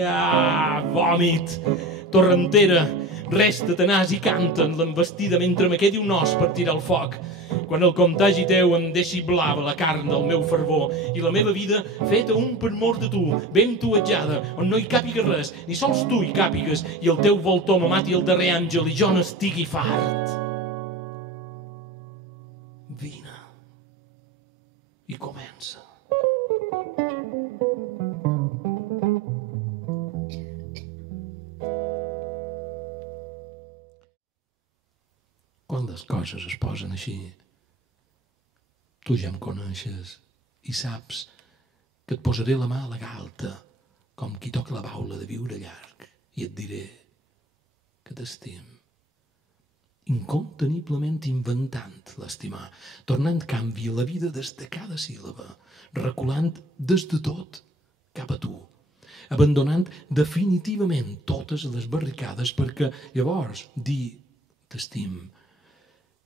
Ah, vòmit, torrentera, resta tenaç i canten l'envestida mentre me quedi un os per tirar el foc. Quan el contagi teu em deixi blava la carn del meu fervor i la meva vida feta un per mort de tu, ben tuetjada, on no hi càpiga res, ni sols tu hi càpigues i el teu voltor me mati el darrer àngel i jo n'estigui fart. Vine i comença. Quan les coses es posen així, tu ja em coneixes i saps que et posaré la mà a la galta com qui toca la baula de viure llarg i et diré que t'estim. Inconteniblement inventant l'estimar, tornant canvi a la vida des de cada síl·laba, reculant des de tot cap a tu, abandonant definitivament totes les barricades perquè llavors dir t'estim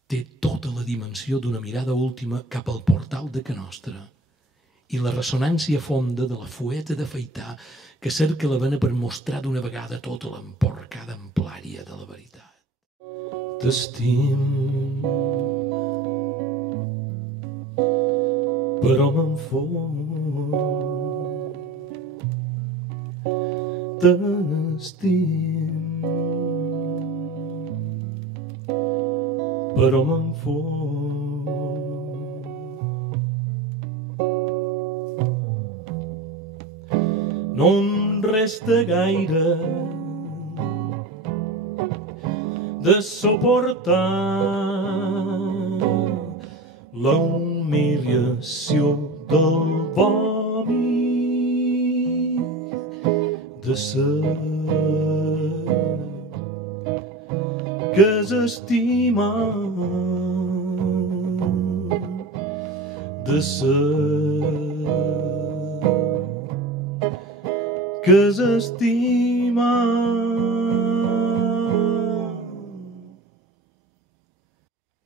té tota la dimensió d'una mirada última cap al portal de ca nostra i la ressonància fonda de la fueta d'afaitar que cerca la vena per mostrar d'una vegada tota l'emporcada amplària de la veritat. T'estim, però me'n fot. T'estim, però me'n fot. No em resta gaire de suportar la humiliació del vòmit de ser que s'estima, de ser que s'estima.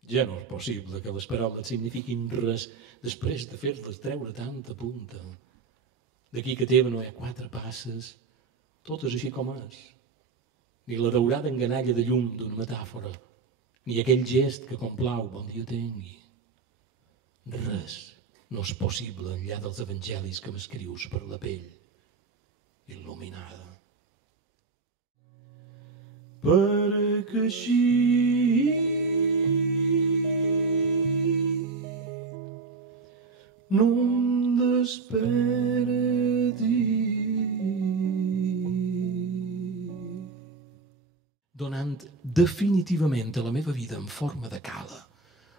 Ja no és possible que les paraules signifiquin res després de fer-les treure tanta punta. D'aquí que teva no hi ha quatre passes, totes així com és. Ni la daurada enganalla de llum d'una metàfora, ni aquell gest que complau bon dia tengui. Res no és possible enllà dels evangelis que m'escrius per la pell il·luminada. Perquè així no em desperdi, donant definitivament a la meva vida en forma de cala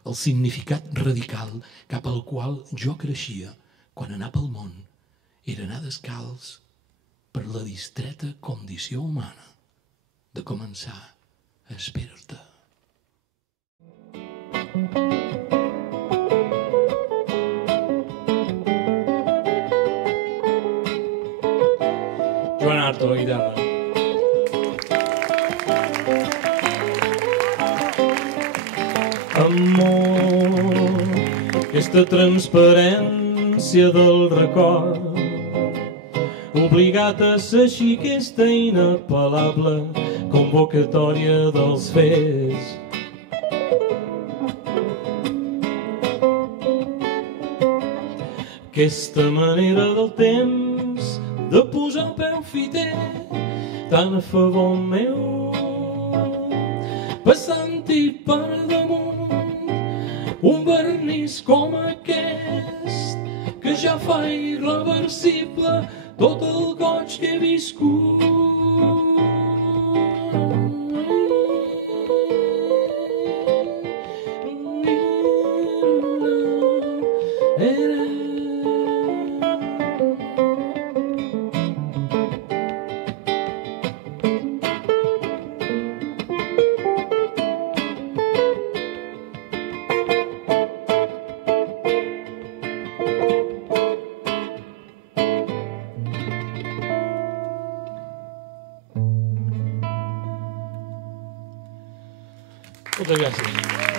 el significat radical cap al qual jo creixia quan anar pel món era anar descalç per la distreta condició humana de començar a esperar-te. Joan Arto, guitarra. Amor, aquesta transparència del record obligat a seguir aquesta inapel·lable convocatòria dels fets. Aquesta manera del temps de posar el peu fiter tan a favor meu, passant-hi per damunt un vernís com aquest que ja fa irreversible tot el goig que he viscut. Moltes gràcies.